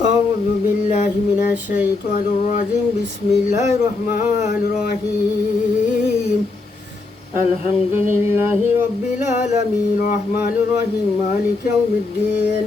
أعوذ بالله من الشيطان الرجيم بسم الله الرحمن الرحيم الحمد لله رب العالمين الرحمن الرحيم مالك يوم الدين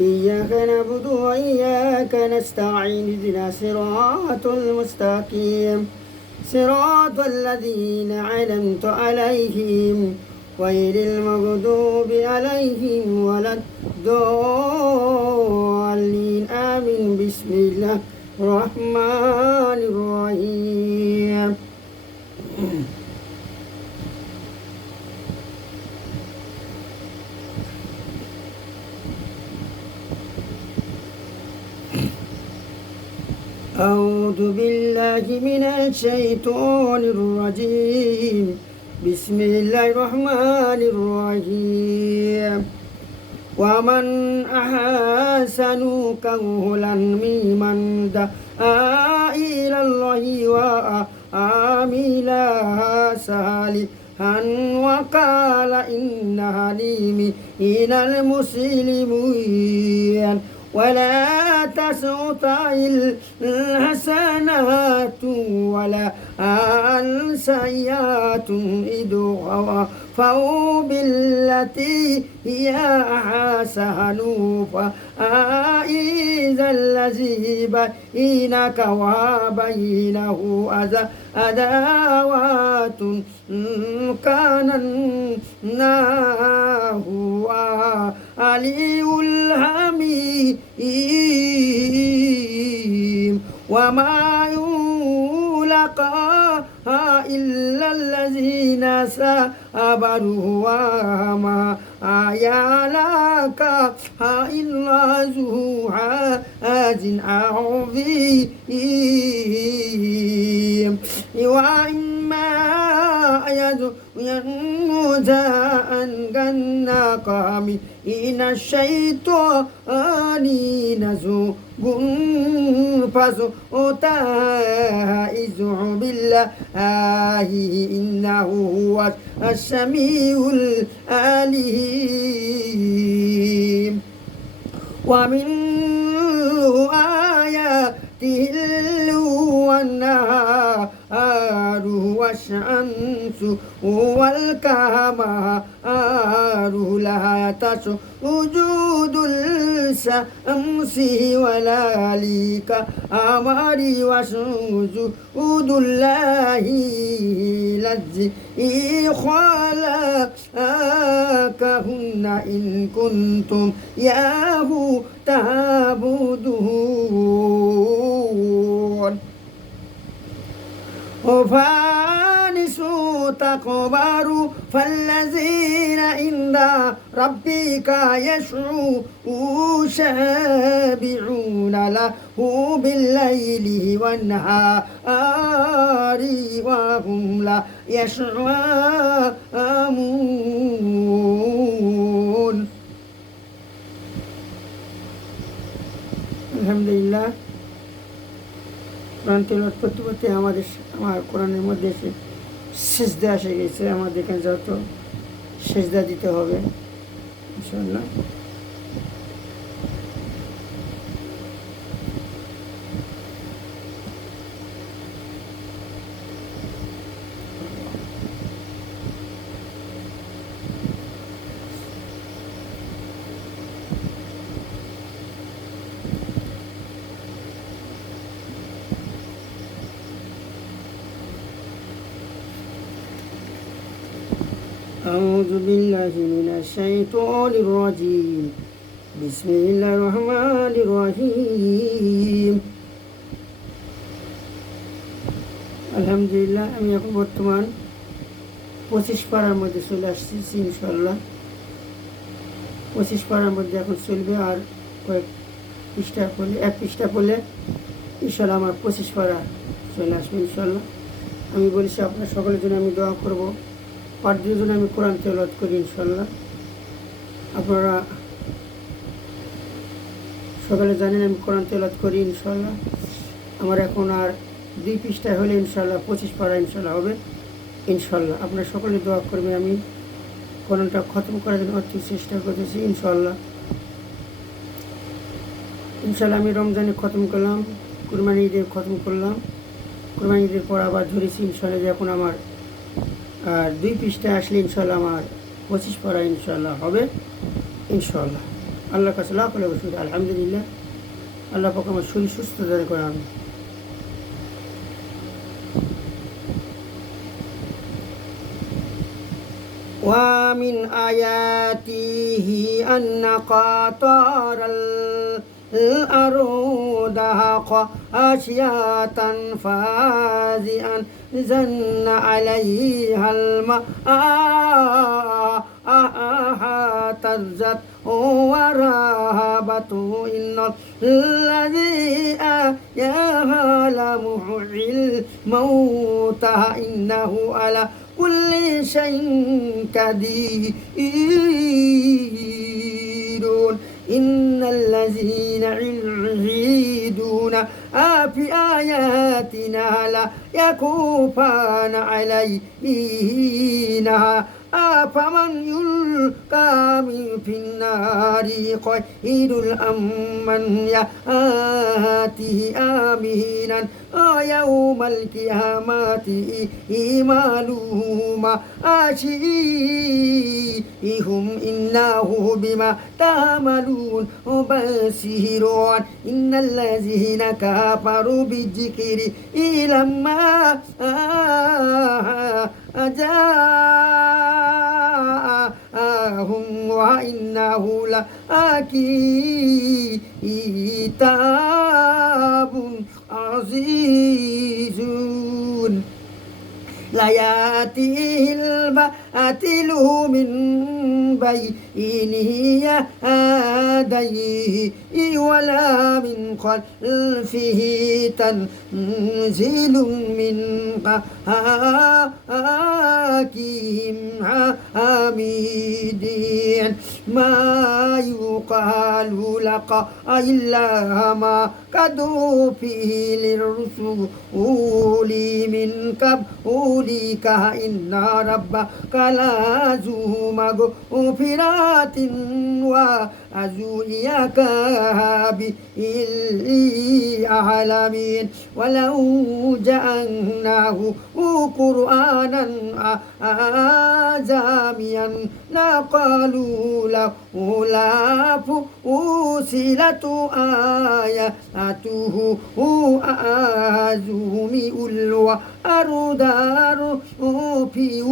إياك نعبد وإياك نستعين اهدنا الصراط المستقيم صراط الذين أنعمت عليهم غير المغضوب عليهم ولا الضالين آمين بسم الله الرحمن الرحيم أعوذ بالله من الشيطان الرجيم بسم الله الرحمن الرحيم ومن أحسن قولا ممن دعا إلى الله وعمل صالحا وقال إنني من المسلمين ولا تسطع الحسنات ولا السيئات ادعوا فهو بالتي هي أحسن فإذا الذي بينك وبينه عداوة كأنه علي الحميم وما يلقى إلا الذين صبروا وما يعلك إلا ذو حظ عظيم وإما ينزغنك من الشيطان نزغ فاستعذ بالله إنه هو السميع العليم ومن آياته الليل والنهار والشمس والقمر لا تسجد الشمس ولا للقمر واسجد الله الذي خلقهن إن كنتم إياه تعبدون فانسوا تكبروا فالذين عند ربك يشابعون له بالليل والنهار وهم لا يشعرون الحمد لله কোরআন তেলাওয়াত করতে করতে আমার কোরআনের মধ্যে সিজদা এসে গেছে। আমাদের এখানে যত সিজদা দিতে হবে ইনশাআল্লাহ। أعوذ بالله من الشيطان الرجيم بسم الله الرحمن الرحيم আলহামদুলিল্লাহ আমি এখন বর্তমান 25 পারার মধ্যে চলে আসছি ইনশাআল্লাহ। 25 পারার মধ্যে এখন চলবে আর কয়েক পৃষ্ঠা পড়লে এক পৃষ্ঠা পড়লে ইনশাআল্লাহ আমার 25 পারা চলে আসবে ইনশাআল্লাহ। আমি বলছি আপনার সকলের জন্য আমি দোয়া করব, পাঠদের জন্য আমি কোরআন তেলাওয়াত করি ইনশাআল্লাহ। আপনারা সকালে জানেন আমি কোরআন তেলাওয়াত করি ইনশাআল্লাহ। আমার এখন আর 2 পৃষ্ঠায় হলে ইনশাআল্লাহ 25 পারা ইনশাআল্লাহ হবে ইনশাআল্লাহ। আপনারা সকলে দোয়া করবেন, আমি কোরআনটা খতম করার জন্য অতি চেষ্টা করতেছি ইনশাআল্লাহ। ইনশাল্লাহ আমি রমজানে খতম করলাম, কুরবানি ঈদে খতম করলাম। কুরবানি ঈদের পর আবার ধরেছি ইনশাল্লাহ যে এখন আমার আর 2 পৃষ্ঠা আসলে ইনশাল্লাহ আমার 25 পারা ইনশাল্লাহ হবে ইনশাল্লাহ। আল্লাহর কাছে লাখ লাখ শুকর, আলহামদুলিল্লাহ। আল্লাহ পাক আমার শরীর সুস্থ দান করে। আমি ومن آياته أن قطر الأرض خاشعة فازعا زن عليها الماء اهتزت ورهبت إن الذي أحياها لمحيي الموتى إنه على كل شيء قدير. إن الذين يلحدون في آياتنا لا يكفون علينا أفمن يلقى في النار خير أم من يأتي آمنا يوم القيامة معلوما أشيهم إنه بما تعملون بصير. إن الذين كفروا بالذكر لما جاءهم وإنه لكتاب عزيز لا يأتيه الباطل من بين يديه ولا من خلفه تنزيل من حكيم حميد. ما يقال لك إلا ما قد أوحي للرسل من قبلك إن ربك لذو مغفرة وأزوجك بالعالمين. ولو جعلناه قرآنا أعجميا لقالوا لولا فصلت آياته أعجمي الأرض فيه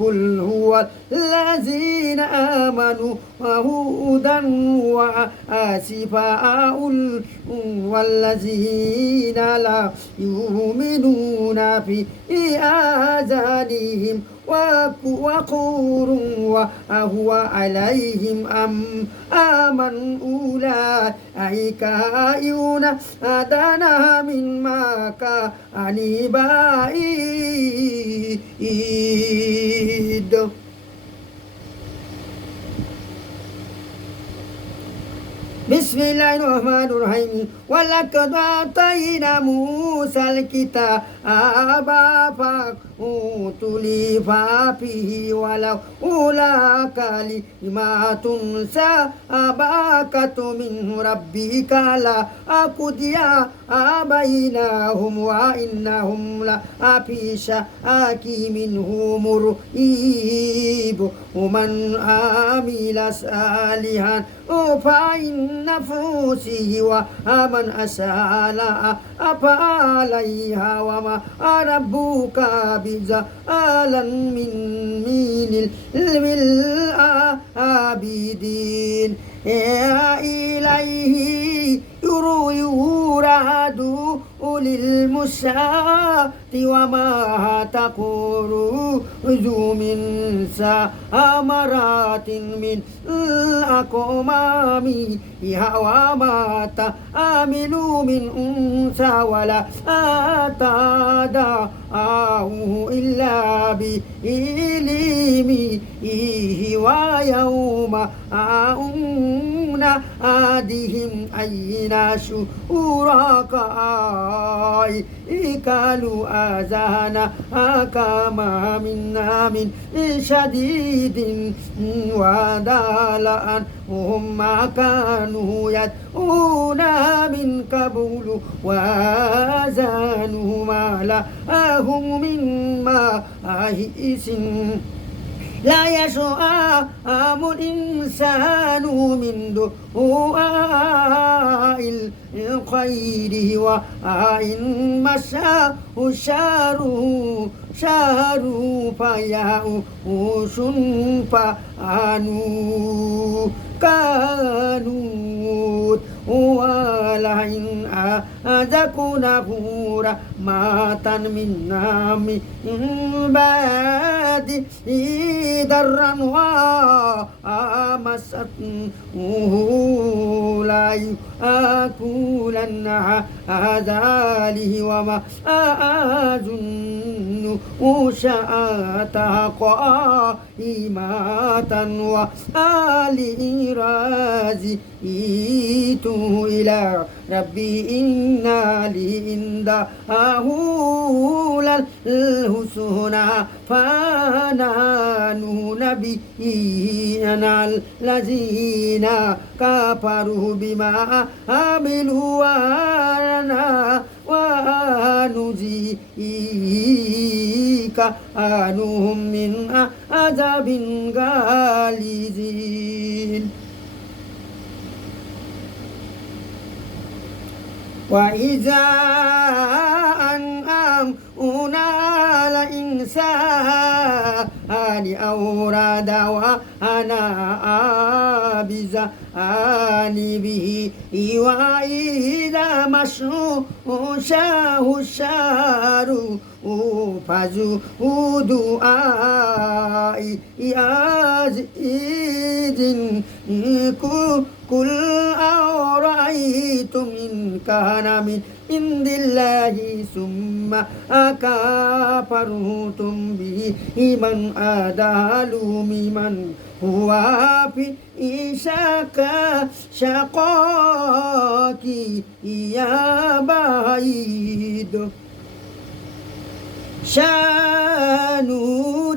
قل هو الذين آمنوا وهدى وشفاء والذين لا يؤمنون في آذانهم وقور وهو عليهم آمن أولئك ينادون من مكان بعيد. بسم الله الرحمن الرحيم. ولقد آتينا موسى الكتاب فاختلف فيه ولولا كلمات سبقت من ربك لقضي بينهم وإنهم لفي شك منه مريب. ومن عمل صالحا فلنفسه ومن أساء فعليها وما ربك بظلام للعابدين. إليه يراد للمساءة وما تخرج من ثمرات من أكمامها وما تحمل من أنثى ولا تدعه إلا بعلمه ويوم ينادهم أين شركائي قالوا آذانا كما منا من شديد وضل عنهم ما كانوا يدعون من قبل وزانوا ما لهم من ماهئس لا يشاء الإنسان من دعاء الخير وإن مسه الشر فيئوس كانوت ولئن أذقناه رحمة منا من بعد ضرا ومسته ليأكلن هذا لي وما أظن ساعة قائمة وآله رازئت إلى ربي إن لي عنده الحسنى فنحن نبينا الذين كفروا بما عملوا ونذيق عنهم من عذاب غليظ. وإذا أنعمنا الإنسان أورد وأنا بجانبه وإذا مسه الشر فذو دعائي إذ قل أرأيتم إن كان من عند الله ثم كفرتم به من أضل ممن هو في شقاق بعيد.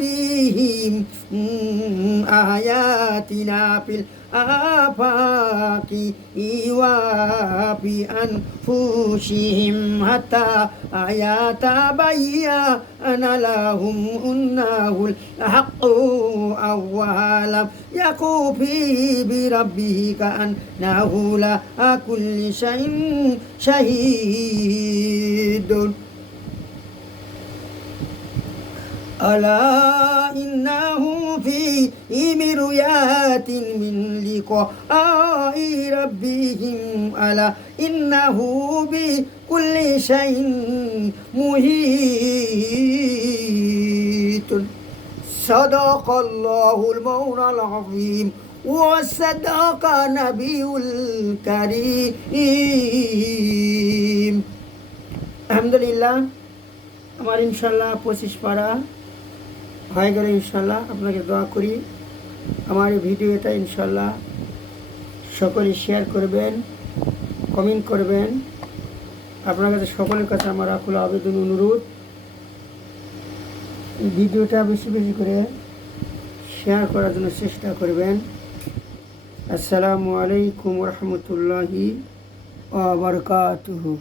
سنريهم آياتنا في الآفاق وفي أنفسهم حتى يتبين لهم أنه الحق أولم يكفي بربك أنه على كل شيء شهيد. ألا إنه في مريات من لقاء ربهم ألا إنه بكل شيء محيط. صدق الله المولى العظيم وصدق نبي الكريم. আলহামদুলিল্লাহ আমার ইনশাল্লাহ 25 পারা হয়ে গেল। ইনশাল্লাহ আপনাকে দোয়া করি আমার এই ভিডিওটা ইনশাল্লাহ সকলে শেয়ার করবেন, কমেন্ট করবেন। আপনার কাছে সকলের কাছে আমার আকুল আবেদন অনুরোধ, ভিডিওটা বেশি বেশি করে শেয়ার করার জন্য চেষ্টা করবেন। আসসালামু আলাইকুম ওয়া রাহমাতুল্লাহি ওয়া বারাকাতুহু।